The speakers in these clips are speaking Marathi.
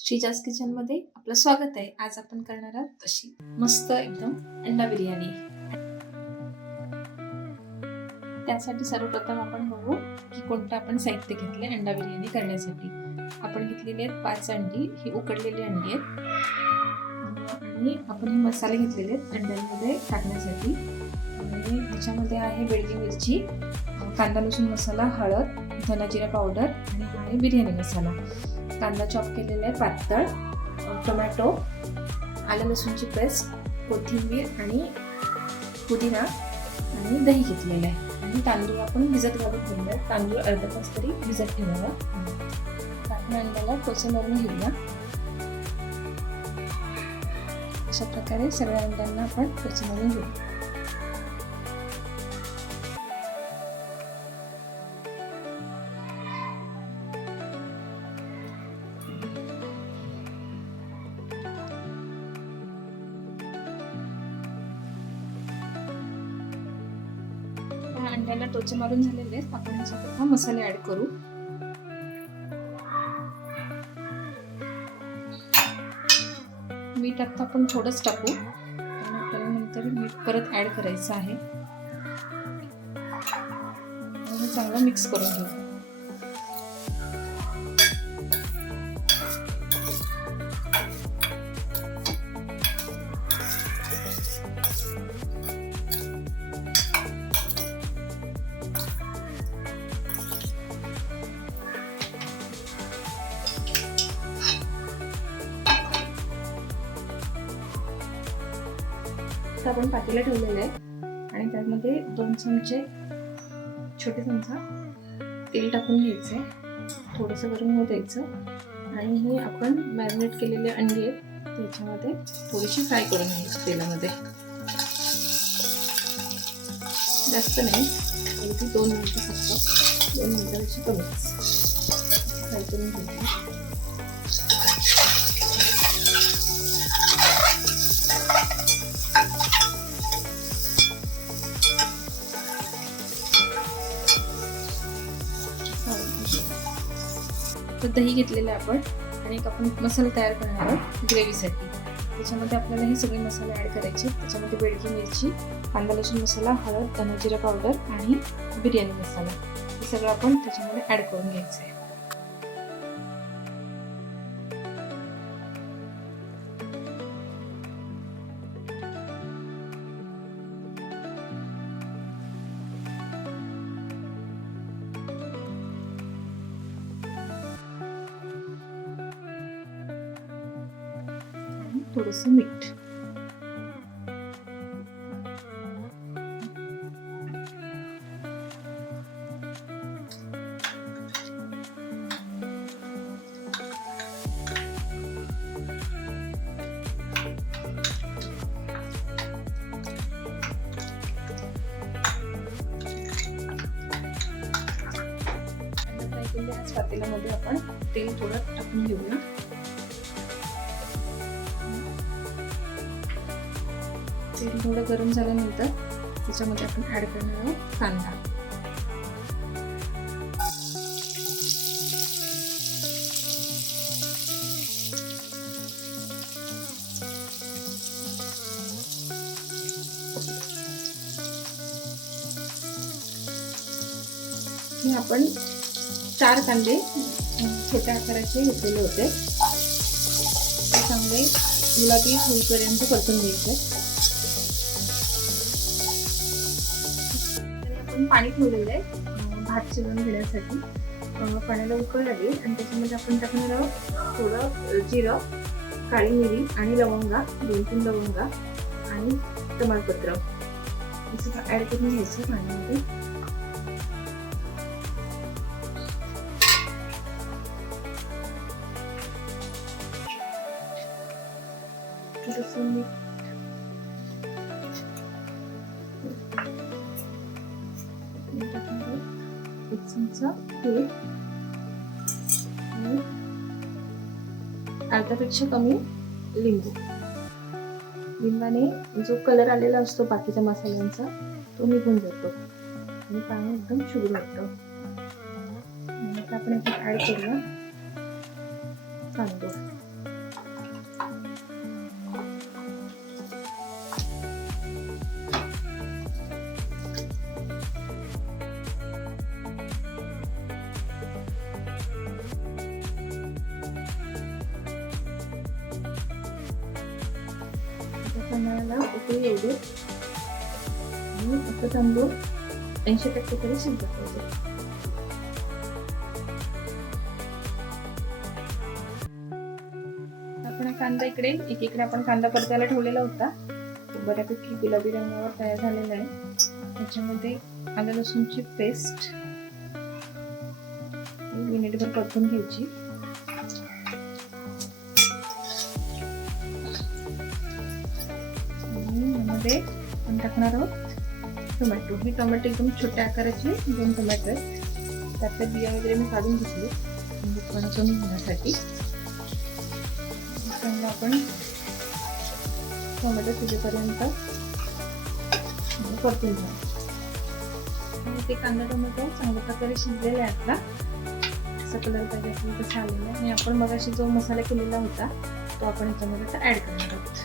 श्रीजाज किचनमध्ये आपलं स्वागत आहे. आज आपण करणार आहोत तशी मस्त एकदम अंडा बिर्याणी. त्यासाठी सर्वप्रथम आपण बघू की कोणतं आपण साहित्य घेतले अंडा बिर्याणी करण्यासाठी. आपण घेतलेली आहेत 5 अंडी, ही उकडलेली अंडी आहेत आणि आपण हे मसाले घेतलेले आहेत अंड्यांमध्ये टाकण्यासाठी. आणि त्याच्यामध्ये आहे बेडगी मिरची, कांदा लसूण मसाला, हळद, धना जिरा पावडर आणि हा आहे बिर्याणी मसाला. कांदा चॉप केलेला आहे पातळ, टोमॅटो, आलं लसूणची पेस्ट, कोथिंबीर आणि पुदिना आणि दही घेतलेलं आहे. आणि तांदूळ आपण भिजत घालून ठेवले आहेत. तांदूळ अर्धा तास तरी भिजत ठेवावा. आपण अंड्याला टोचे मारून घेऊया. अशा प्रकारे सगळ्या अंड्यांना आपण टोचे मारून घेऊ. अंड्याला टोचे मारून झालेले आहेत. आपण याच्यात मसाले ऍड करू. मीठ आता आपण थोडंच टाकू, कारण आपल्याला नंतर मीठ परत ऍड करायचं आहे. आणि चांगलं मिक्स करून घेऊ. आपण पातेलं ठेवलेलं आहे आणि त्यामध्ये 2 चमचे छोटे चमचा तेल टाकून घ्यायचंय. थोडंसं गरम होऊ द्यायचं आणि हे आपण मॅरिनेट केलेले अंडी आहेत त्याच्यामध्ये थोडीशी फ्राय करून घ्यायची तेलामध्ये. जास्त नाही, अगदी 2 मिनिटं, फक्त 2 मिनिटांची कमीच फ्राय करून घ्यायची. तर दही घेतलेलं आहे आपण आणि एक आपण मसाला तयार करणार आहोत ग्रेव्हीसाठी. त्याच्यामध्ये आपल्याला हे सगळे मसाले ॲड करायचे. त्याच्यामध्ये बेडगी मिरची, कांदा लसूण मसाला, हळद, धना जिरा पावडर आणि बिर्याणी मसाला, हे सगळं आपण त्याच्यामध्ये ॲड करून घ्यायचं आहे. थोडंसं मीठ. याच पातेल्यामध्ये आपण तेल थोडं टाकून घेऊया. तेल थोडं गरम झाल्यानंतर त्याच्यामध्ये आपण ऍड करणार आहोत कांदा. हे आपण 4 कांदे छोट्या आकाराचे घेतलेले होते. ते चांगले गुलाबी होईपर्यंत परतून घ्यायचे. आपण पाणी ठेवलेलं आहे भात शिजवून घेण्यासाठी. पाण्याला उकळ आली आणि त्याच्यामध्ये आपण टाकणार आहोत थोडं जिरं, काळी मिरी आणि लवंगा, 2-3 लवंगा आणि तमालपत्र हे सगळं ऍड करून घ्यायचं पाण्यामध्ये. एक चमचा तेल आणि अर्ध्यापेक्षा कमी लिंबू. लिंबाने जो कलर आलेला असतो बाकीच्या मसाल्यांचा तो निघून जातो आणि पाणी एकदम शुभ्र वाटतं. आपण ऍड करूया तांदूळ. तांदळाला उकळी येऊ दे आणि आपलं तांदूळ 80% तरी शिजलं पाहिजे. आपण कांदा इकडे एकीकडे आपण कांदा परतायला ठेवलेला होता, तो बऱ्यापैकी गुलाबी रंगावर तयार झालेला आहे. त्याच्यामध्ये आलं लसूणची पेस्ट मिनिटभर परतून घ्यायची. आणि यामध्ये आपण टाकणार आहोत टोमॅटो. ही टोमॅटो एकदम छोट्या आकाराचे 2 टोमॅटो आहेत. त्यातल्या बिया वगैरे मी काढून घेतले म्हणजे कमी होण्यासाठी. चांगलं आपण टोमॅटो शिजेपर्यंत परतून घ्या. ते कांदा टोमॅटो चांगल्या प्रकारे शिजलेले आहे. आपला असा कलर पाहिजे असेल तसा आलेला आहे. आणि आपण मगाशी जो मसाला केलेला होता तो आपण याच्यामध्ये आता ऍड करणार आहोत.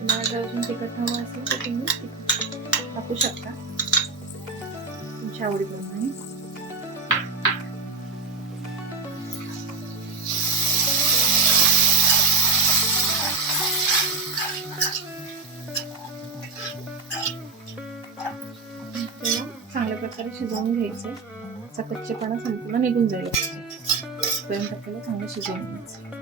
तुम्हाला जर अजून तिखट हवं असेल तर तुम्ही तिखट टाकू शकता तुमच्या आवडीप्रमाणे. चांगल्या प्रकारे शिजवून घ्यायचे. त्याचा कच्चेपणा संपूर्ण निघून जाईल पर्यंत आपल्याला चांगलं शिजवून घ्यायचं.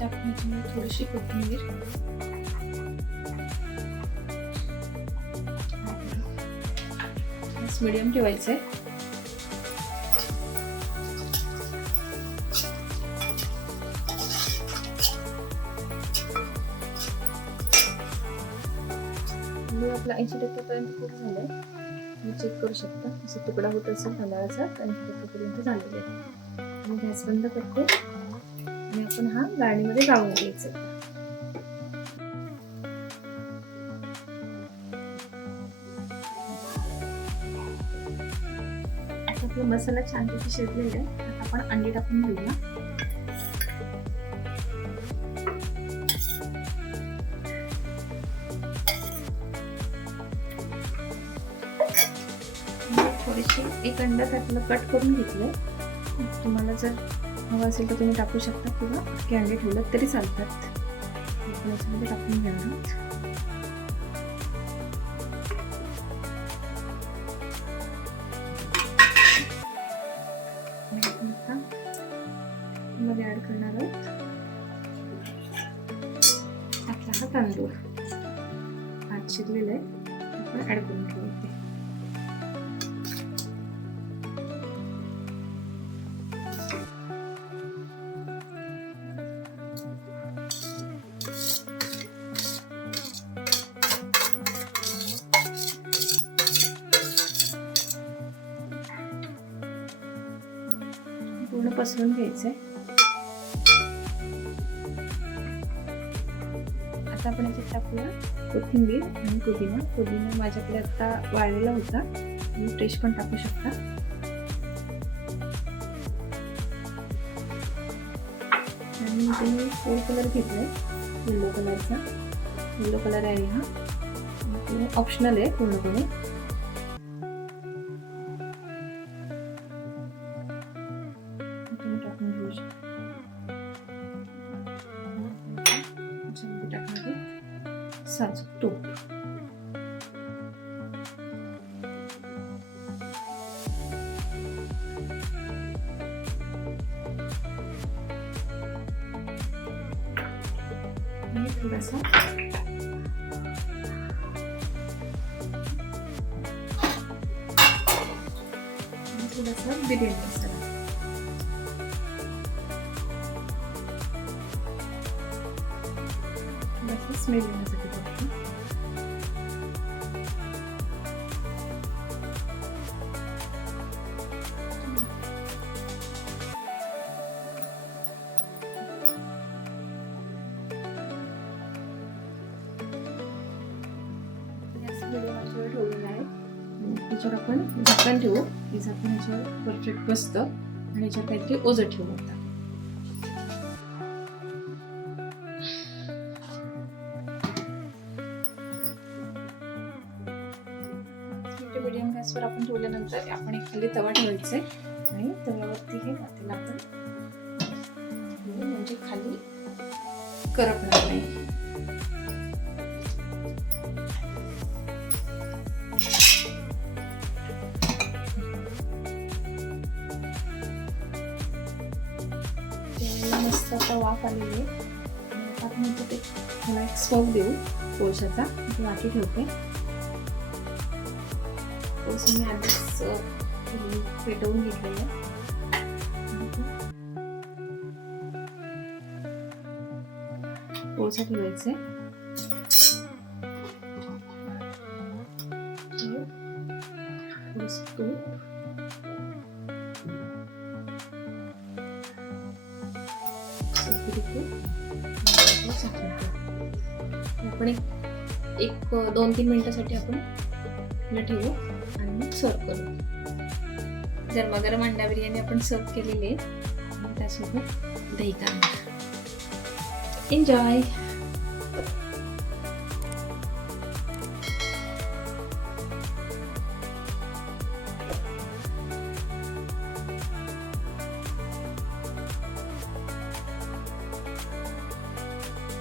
टाकण्याची थोडीशी कोथिंबीर, मीडियम ठेवायचंय. आपला 80% पर्यंत पूर्ण झालाय. तुम्ही चेक करू शकता. असं तुकडा होत असेल तांदळाचा 80% पर्यंत झालेला आहे. मी गॅस बंद करते आणि आपण हा गाळणीमध्ये गाळून घ्यायचा. आता आपला मसाला छानपैकी शिजलेला आहे. आता आपण अंडी टाकून घेऊया. थोडीशी एक अंडा त्यातलं कट करून घेतलंय. तुम्हाला जर हवं असेल तर तुम्ही टाकू शकता किंवा अख्खे अंडे ठेवलं तरी चालतात. आपण याच्यामध्ये टाकून घेणार आहोत. मध्ये ऍड करणार आहोत आपला हा तांदूळ. भात शिजलेला आहे, आपण ऍड करून घेऊ. पूर्ण पसरून घ्यायचंय. आता आपण याच्यात टाकूया कोथिंबीर आणि पुदिना. पुदिना माझ्याकडे आता वाळलेला होता, तुम्ही फ्रेश पण टाकू शकता. आणि इथे मी फूड कलर घेतलाय येलो कलरचा. येलो कलर आहे हा, ऑप्शनल आहे पूर्णपणे. टाकून घेऊ शकता. टाकणार साजूक तूप. आणि थोडासा बिर्याणी मसाला. स्मेल येण्यासाठी टाकतो. ठेवलेला आहे. त्याच्यावर आपण झाकण ठेवू. हे झाकण याच्यावर परफेक्ट बसतं आणि याच्यावर काहीतरी ओझं ठेवू. आता मीडियम गॅसवर आपण ठेवल्यानंतर आपण एक खाली तवा ठेवायचा आणि तव्यावरती हे पातेलं आपण म्हणजे खाली करपणार नाही. मस्त आता वाफ आलेली आहे. आपण ते मला एक स्टोव देऊ कोळशाचा, वाटी ठेवते. कोळसा मी आधीच पेटवून घेतलेलं आहे. कोळसा ठेवायचा आहे. तूप, आपण एक 2-3 मिनिटासाठी आपण ठेवू आणि मग सर्व करू. गरमागरम अंडा बिर्याणी आपण सर्व केलेली आहे. त्यासोबत दही कांदा. एन्जॉय.